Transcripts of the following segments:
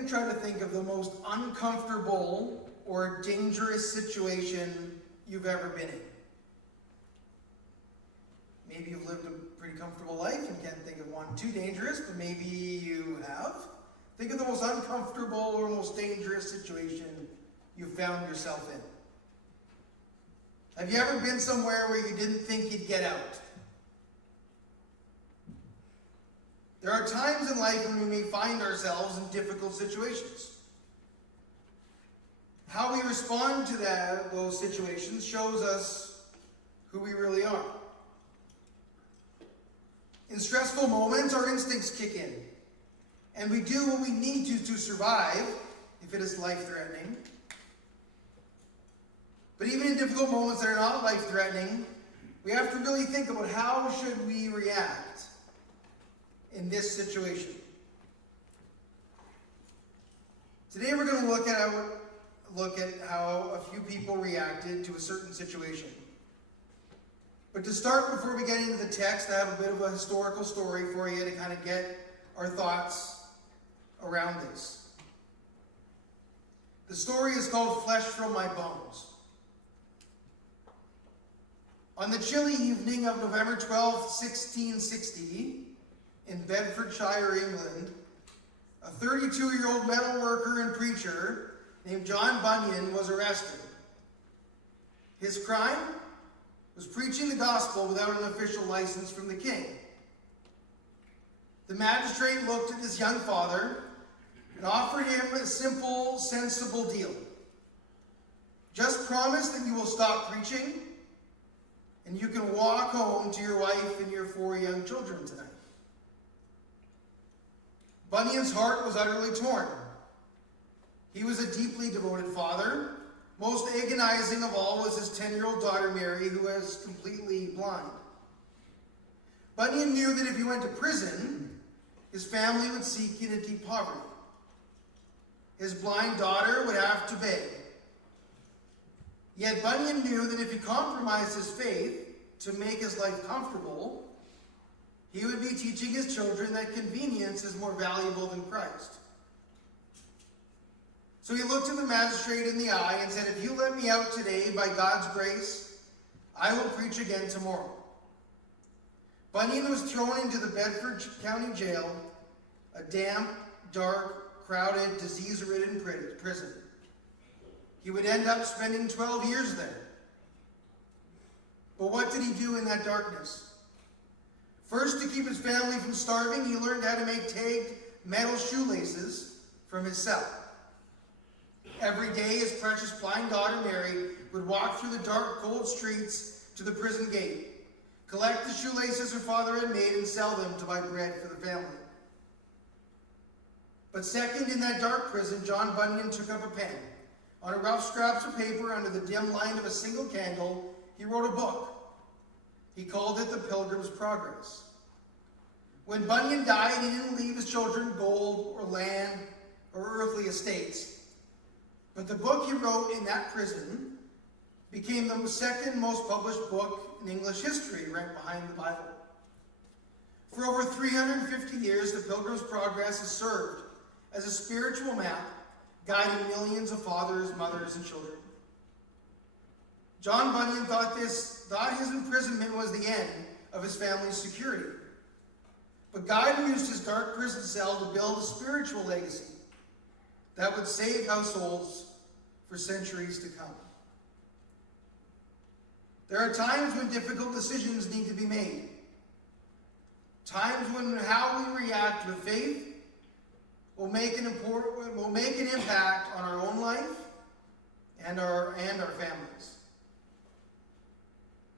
going to try to think of the most uncomfortable or dangerous situation you've ever been in. Maybe you've lived a pretty comfortable life and can't think of one too dangerous, but maybe you have. Think of the most uncomfortable or most dangerous situation you've found yourself in. Have you ever been somewhere where you didn't think you'd get out? There are times in life when we may find ourselves in difficult situations. How we respond to those situations shows us who we really are. In stressful moments, our instincts kick in, and we do what we need to survive if it is life-threatening. But even in difficult moments that are not life-threatening, we have to really think about how should we react in this situation. Today we're going to look at how a few people reacted to a certain situation. But to start, before we get into the text, I have a bit of a historical story for you to kind of get our thoughts around this. The story is called Flesh from My Bones. On the chilly evening of November 12, 1660, in Bedfordshire, England, a 32-year-old metal worker and preacher named John Bunyan was arrested. His crime was preaching the gospel without an official license from the king. The magistrate looked at his young father and offered him a simple, sensible deal. Just promise that you will stop preaching and you can walk home to your wife and your 4 young children tonight. Bunyan's heart was utterly torn. He was a deeply devoted father. Most agonizing of all was his 10-year-old daughter Mary, who was completely blind. Bunyan knew that if he went to prison, his family would sink into deep poverty. His blind daughter would have to beg. Yet Bunyan knew that if he compromised his faith to make his life comfortable, he would be teaching his children that convenience is more valuable than Christ. So he looked at the magistrate in the eye and said, "If you let me out today, by God's grace, I will preach again tomorrow." Bunyan was thrown into the Bedford County Jail, a damp, dark, crowded, disease-ridden prison. He would end up spending 12 years there. But what did he do in that darkness? First, to keep his family from starving, he learned how to make tagged metal shoelaces from his cell. Every day, his precious blind daughter Mary would walk through the dark, cold streets to the prison gate, collect the shoelaces her father had made, and sell them to buy bread for the family. But second, in that dark prison, John Bunyan took up a pen. On a rough scraps of paper, under the dim light of a single candle, he wrote a book. He called it The Pilgrim's Progress. When Bunyan died, he didn't leave his children gold or land or earthly estates. But the book he wrote in that prison became the second most published book in English history, right behind the Bible. For over 350 years, The Pilgrim's Progress has served as a spiritual map guiding millions of fathers, mothers, and children. John Bunyan thought his imprisonment was the end of his family's security. But God used his dark prison cell to build a spiritual legacy that would save households for centuries to come. There are times when difficult decisions need to be made. Times when how we react with faith will make an impact on our own life and our families.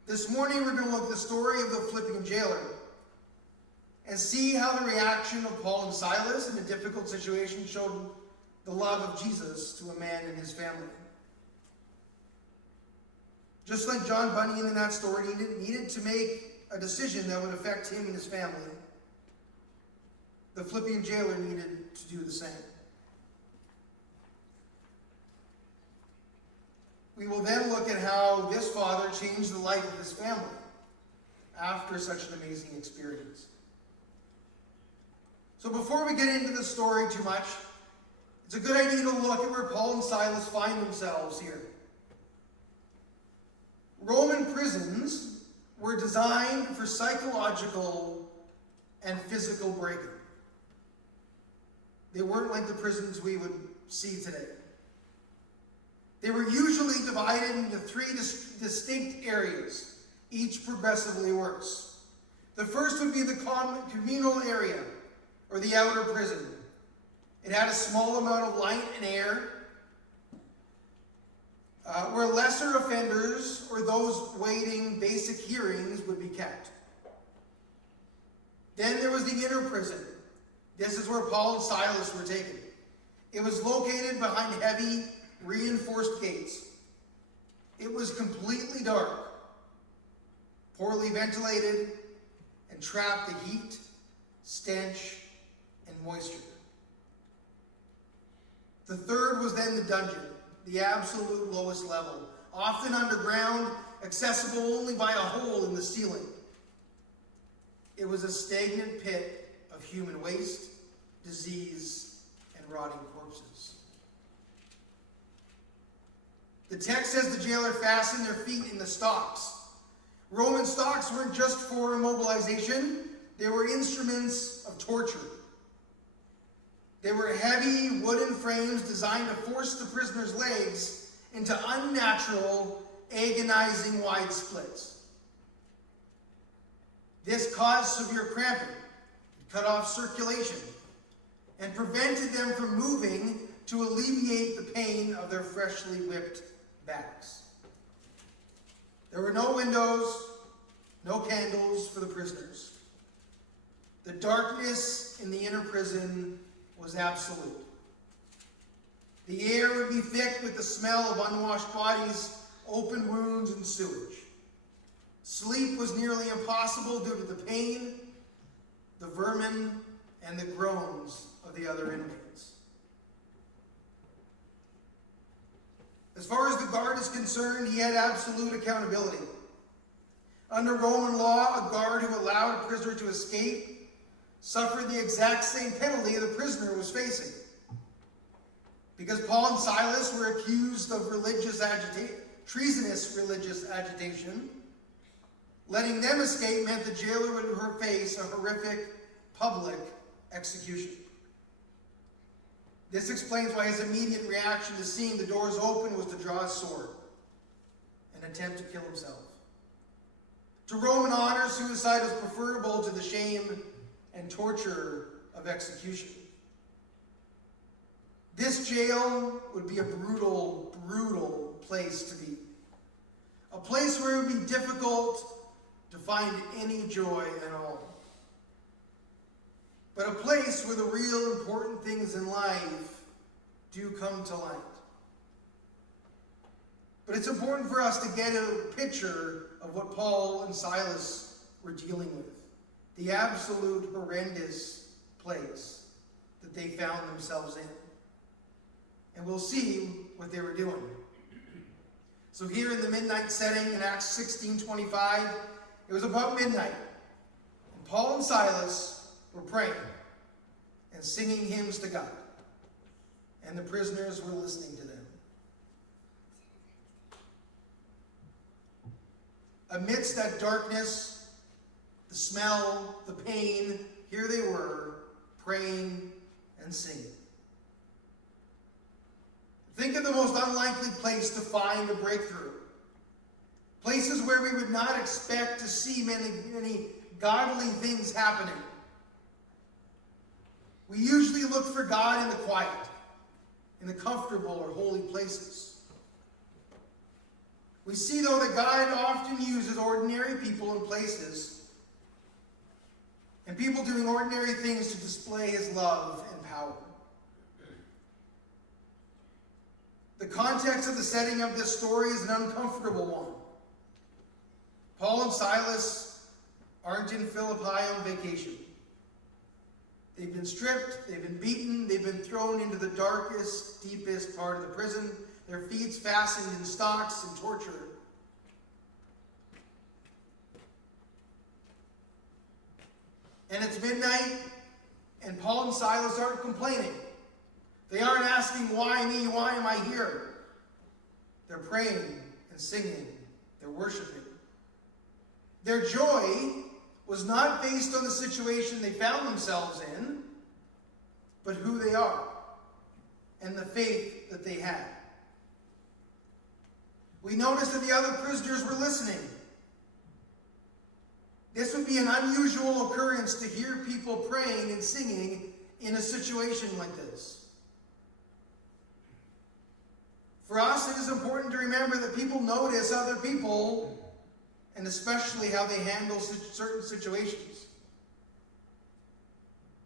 This morning we're going to look at the story of the Philippian jailer and see how the reaction of Paul and Silas in a difficult situation showed the love of Jesus to a man and his family. Just like John Bunyan in that story needed to make a decision that would affect him and his family, the Philippian jailer needed to do the same. We will then look at how this father changed the life of his family after such an amazing experience. So before we get into the story too much, It's a good idea to look at where Paul and Silas find themselves here. Roman prisons were designed for psychological and physical breaking. They weren't like the prisons we would see today. They were usually divided into three distinct areas, each progressively worse. The first would be the communal area, or the outer prison. It had a small amount of light and air, where lesser offenders or those waiting basic hearings would be kept. Then there was the inner prison. This is where Paul and Silas were taken. It was located behind heavy, reinforced gates. It was completely dark, poorly ventilated, and trapped the heat, stench, and moisture. The third was then the dungeon, the absolute lowest level, often underground, accessible only by a hole in the ceiling. It was a stagnant pit of human waste, disease, and rotting corpses. The text says the jailer fastened their feet in the stocks. Roman stocks weren't just for immobilization, they were instruments of torture. They were heavy wooden frames designed to force the prisoner's legs into unnatural, agonizing wide splits. This caused severe cramping, cut off circulation, and prevented them from moving to alleviate the pain of their freshly whipped backs. There were no windows, no candles for the prisoners. The darkness in the inner prison was absolute. The air would be thick with the smell of unwashed bodies, open wounds, and sewage. Sleep was nearly impossible due to the pain, the vermin, and the groans of the other inmates. As far as the guard is concerned, he had absolute accountability. Under Roman law, a guard who allowed a prisoner to escape suffered the exact same penalty the prisoner was facing. Because Paul and Silas were accused of treasonous religious agitation, letting them escape meant the jailer would face a horrific public execution. This explains why his immediate reaction to seeing the doors open was to draw a sword and attempt to kill himself. To Roman honor, suicide was preferable to the shame and torture of execution. This jail would be a brutal, brutal place to be. A place where it would be difficult to find any joy at all. But a place where the real important things in life do come to light. But it's important for us to get a picture of what Paul and Silas were dealing with. The absolute horrendous place that they found themselves in. And we'll see what they were doing. So here in the midnight setting in Acts 16:25, it was about midnight. And Paul and Silas were praying and singing hymns to God. And the prisoners were listening to them. Amidst that darkness, the smell, the pain, here they were, praying and singing. Think of the most unlikely place to find a breakthrough. Places where we would not expect to see many godly things happening. We usually look for God in the quiet, in the comfortable or holy places. We see, though, that God often uses ordinary people and places, and people doing ordinary things to display his love and power. The context of the setting of this story is an uncomfortable one. Paul and Silas aren't in Philippi on vacation. They've been stripped, they've been beaten, they've been thrown into the darkest, deepest part of the prison, their feet fastened in stocks and tortured. And it's midnight, and Paul and Silas aren't complaining. They aren't asking, why me? Why am I here? They're praying and singing. They're worshiping. Their joy was not based on the situation they found themselves in, but who they are and the faith that they had. We noticed that the other prisoners were listening. This would be an unusual occurrence to hear people praying and singing in a situation like this. For us, it is important to remember that people notice other people, and especially how they handle certain situations.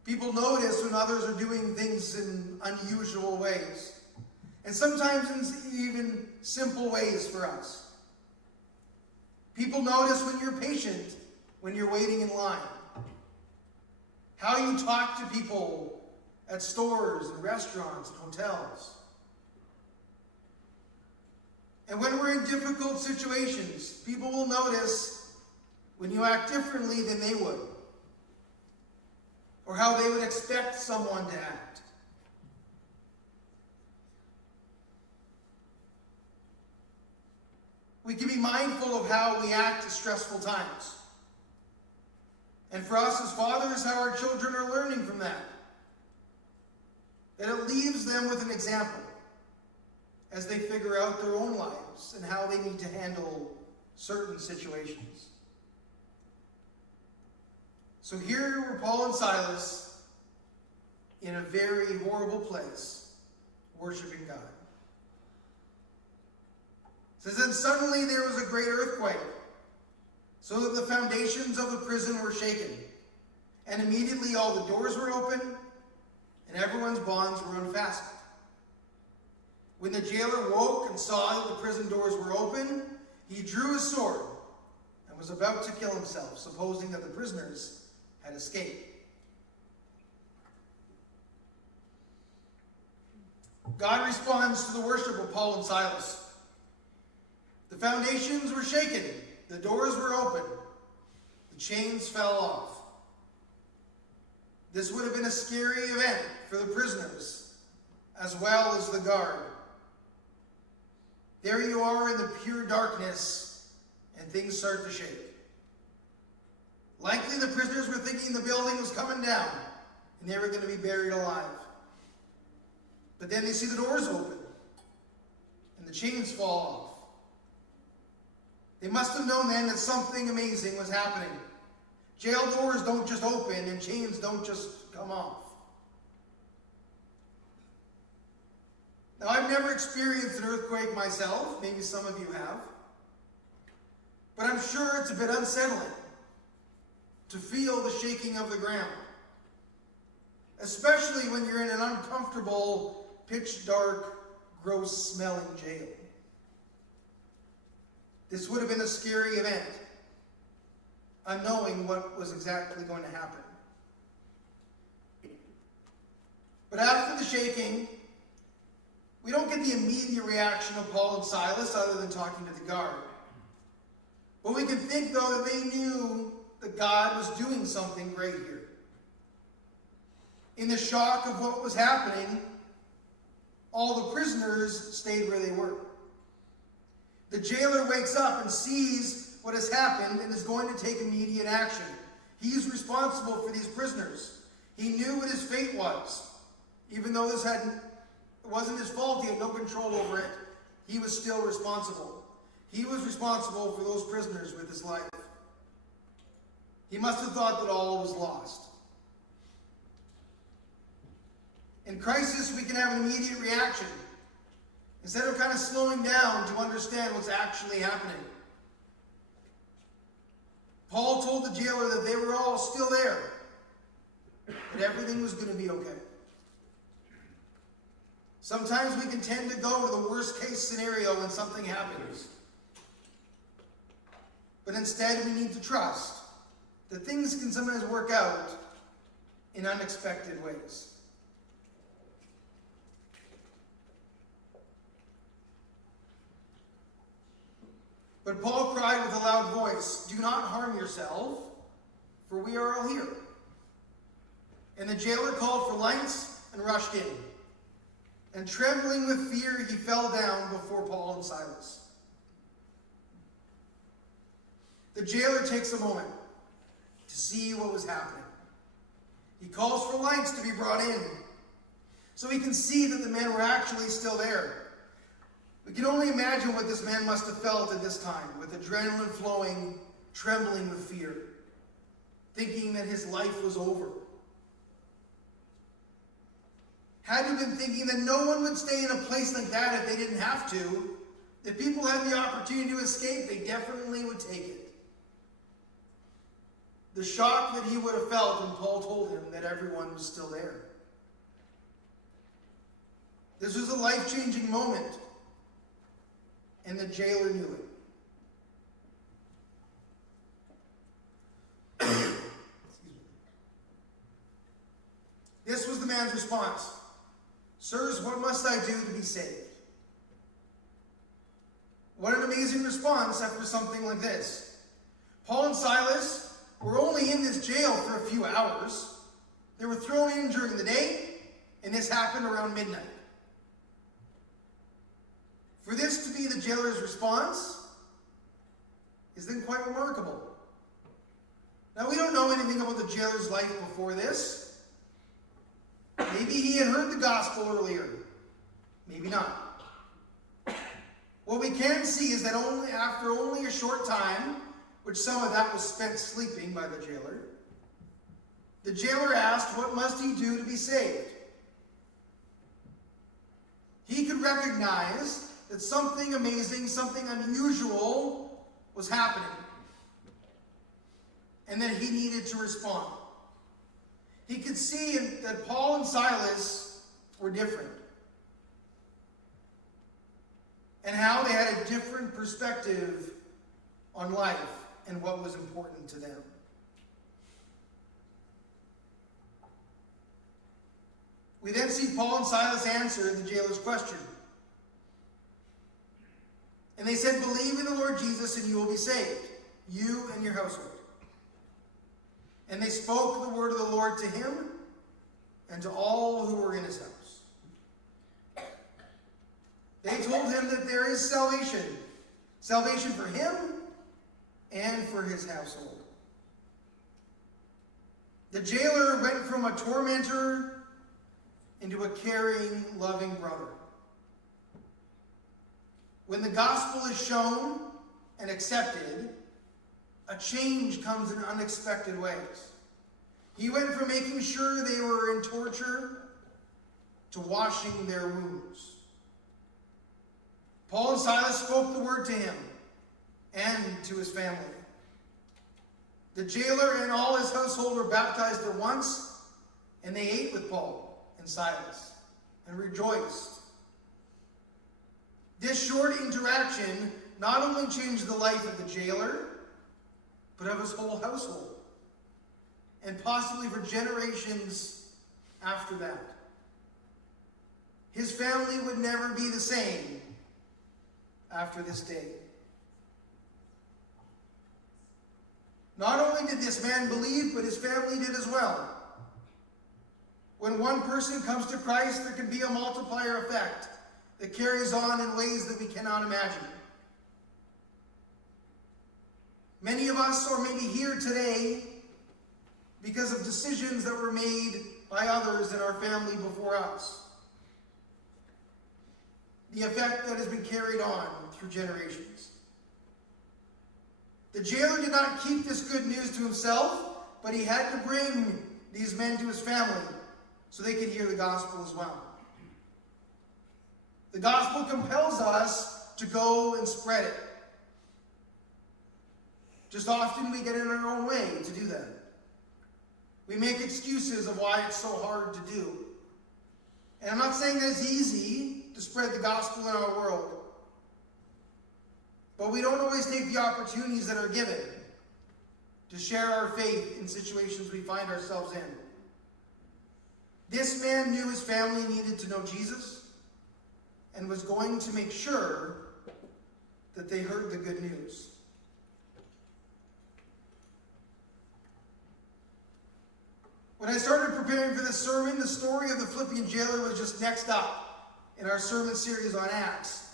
People notice when others are doing things in unusual ways, and sometimes in even simple ways for us. People notice when you're patient, when you're waiting in line. How you talk to people at stores and restaurants and hotels. And when we're in difficult situations, people will notice when you act differently than they would, or how they would expect someone to act. We can be mindful of how we act at stressful times. And for us as fathers, how our children are learning from that. That it leaves them with an example as they figure out their own lives and how they need to handle certain situations. So here were Paul and Silas in a very horrible place, worshiping God. It says, then suddenly there was a great earthquake, so that the foundations of the prison were shaken. And immediately all the doors were open, and everyone's bonds were unfastened. When the jailer woke and saw that the prison doors were open, he drew his sword and was about to kill himself, supposing that the prisoners had escaped. God responds to the worship of Paul and Silas. The foundations were shaken, the doors were open, the chains fell off. This would have been a scary event for the prisoners, as well as the guard. There you are in the pure darkness, and things start to shake. Likely the prisoners were thinking the building was coming down, and they were going to be buried alive. But then they see the doors open, and the chains fall off. They must have known then that something amazing was happening. Jail doors don't just open, and chains don't just come off. Now, I've never experienced an earthquake myself. Maybe some of you have. But I'm sure it's a bit unsettling to feel the shaking of the ground, especially when you're in an uncomfortable, pitch-dark, gross-smelling jail. This would have been a scary event, unknowing what was exactly going to happen. But after the shaking, we don't get the immediate reaction of Paul and Silas other than talking to the guard. But we can think, though, that they knew that God was doing something great here. In the shock of what was happening, all the prisoners stayed where they were. The jailer wakes up and sees what has happened and is going to take immediate action. He's responsible for these prisoners. He knew what his fate was. Even though it wasn't his fault, he had no control over it, he was still responsible. He was responsible for those prisoners with his life. He must have thought that all was lost. In crisis, we can have an immediate reaction, instead of kind of slowing down to understand what's actually happening. Paul told the jailer that they were all still there, that everything was going to be okay. Sometimes we can tend to go to the worst case scenario when something happens. But instead, we need to trust that things can sometimes work out in unexpected ways. But Paul cried with a loud voice, "Do not harm yourself, for we are all here." And the jailer called for lights and rushed in. and trembling with fear, he fell down before Paul and Silas. The jailer takes a moment to see what was happening. He calls for lights to be brought in so he can see that the men were actually still there. We can only imagine what this man must have felt at this time, with adrenaline flowing, trembling with fear, thinking that his life was over. Had to have been thinking that no one would stay in a place like that if they didn't have to. If people had the opportunity to escape, they definitely would take it. The shock that he would have felt when Paul told him that everyone was still there. This was a life-changing moment, and the jailer knew it. This was the man's response. Sirs, what must I do to be saved? What an amazing response after something like this. Paul and Silas were only in this jail for a few hours. They were thrown in during the day, and this happened around midnight. For this to be the jailer's response is then quite remarkable. Now, we don't know anything about the jailer's life before this. Maybe he had heard the gospel earlier. Maybe not. What we can see is that after only a short time, which some of that was spent sleeping by the jailer asked, what must he do to be saved? He could recognize that something amazing, something unusual was happening, and that he needed to respond. He could see that Paul and Silas were different, and how they had a different perspective on life and what was important to them. We then see Paul and Silas answer the jailer's question. And they said, believe in the Lord Jesus and you will be saved, you and your household. And they spoke the word of the Lord to him and to all who were in his house. They told him that there is salvation. Salvation for him and for his household. The jailer went from a tormentor into a caring, loving brother. When the gospel is shown and accepted, a change comes in unexpected ways. He went from making sure they were in torture to washing their wounds. Paul and Silas spoke the word to him and to his family. The jailer and all his household were baptized at once, and they ate with Paul and Silas and rejoiced. This short interaction not only changed the life of the jailer, but of his whole household, and possibly for generations after that. His family would never be the same after this day. Not only did this man believe, but his family did as well. When one person comes to Christ, there can be a multiplier effect that carries on in ways that we cannot imagine. Many of us are maybe here today because of decisions that were made by others in our family before us. The effect that has been carried on through generations. The jailer did not keep this good news to himself, but he had to bring these men to his family so they could hear the gospel as well. The gospel compels us to go and spread it. Just often we get in our own way to do that. We make excuses of why it's so hard to do. And I'm not saying that it's easy to spread the gospel in our world. But we don't always take the opportunities that are given to share our faith in situations we find ourselves in. This man knew his family needed to know Jesus and was going to make sure that they heard the good news. When I started preparing for this sermon, the story of the Philippian jailer was just next up in our sermon series on Acts.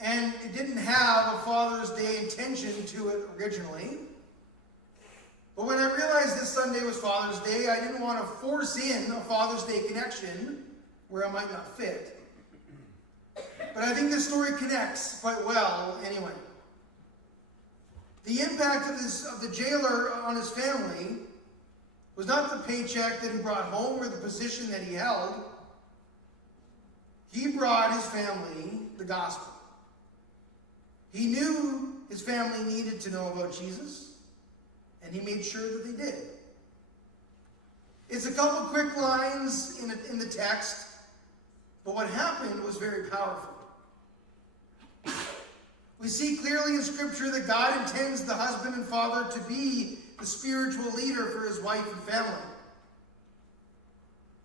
And it didn't have a Father's Day intention to it originally. But when I realized this Sunday was Father's Day, I didn't want to force in a Father's Day connection where I might not fit. But I think this story connects quite well anyway. The impact of the jailer on his family was not the paycheck that he brought home or the position that he held. He brought his family the gospel. He knew his family needed to know about Jesus, and he made sure that they did. It's a couple quick lines in the text, but what happened was very powerful. We see clearly in Scripture that God intends the husband and father to be the spiritual leader for his wife and family.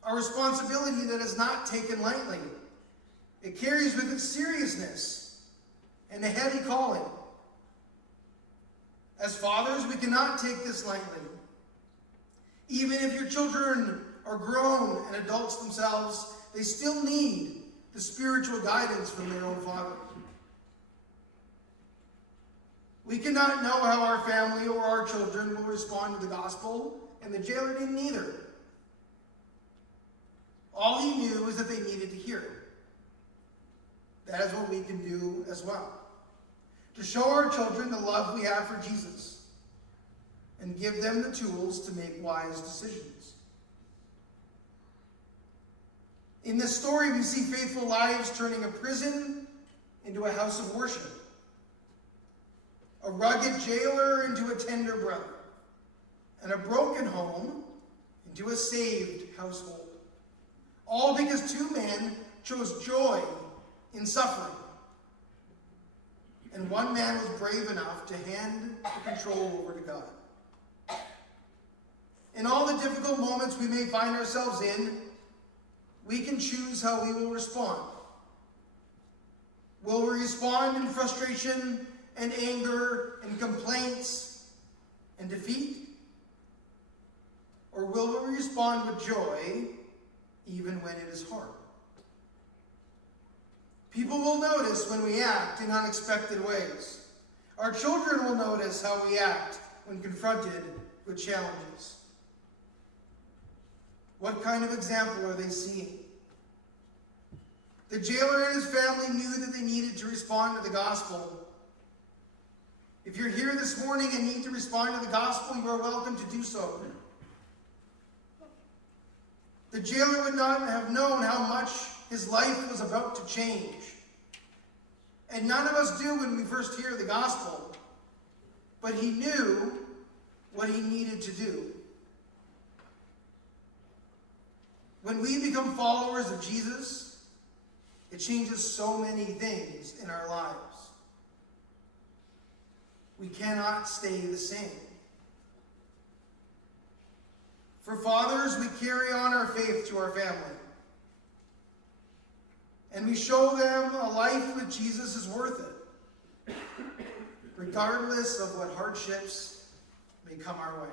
A responsibility that is not taken lightly. It carries with it seriousness and a heavy calling. As fathers, we cannot take this lightly. Even if your children are grown and adults themselves, they still need the spiritual guidance from their own father. We cannot know how our family or our children will respond to the gospel, and the jailer didn't either. All he knew is that they needed to hear it. That is what we can do as well. To show our children the love we have for Jesus and give them the tools to make wise decisions. In this story, we see faithful lives turning a prison into a house of worship. A rugged jailer into a tender brother, and a broken home into a saved household. All because two men chose joy in suffering. And one man was brave enough to hand the control over to God. In all the difficult moments we may find ourselves in, we can choose how we will respond. Will we respond in frustration and anger and complaints and defeat? Or will we respond with joy even when it is hard? People will notice when we act in unexpected ways. Our children will notice how we act when confronted with challenges. What kind of example are they seeing? The jailer and his family knew that they needed to respond to the gospel. If you're here this morning and need to respond to the gospel, you are welcome to do so. The jailer would not have known how much his life was about to change. And none of us do when we first hear the gospel. But he knew what he needed to do. When we become followers of Jesus, it changes so many things in our lives. We cannot stay the same. For fathers, we carry on our faith to our family. And we show them a life with Jesus is worth it, regardless of what hardships may come our way.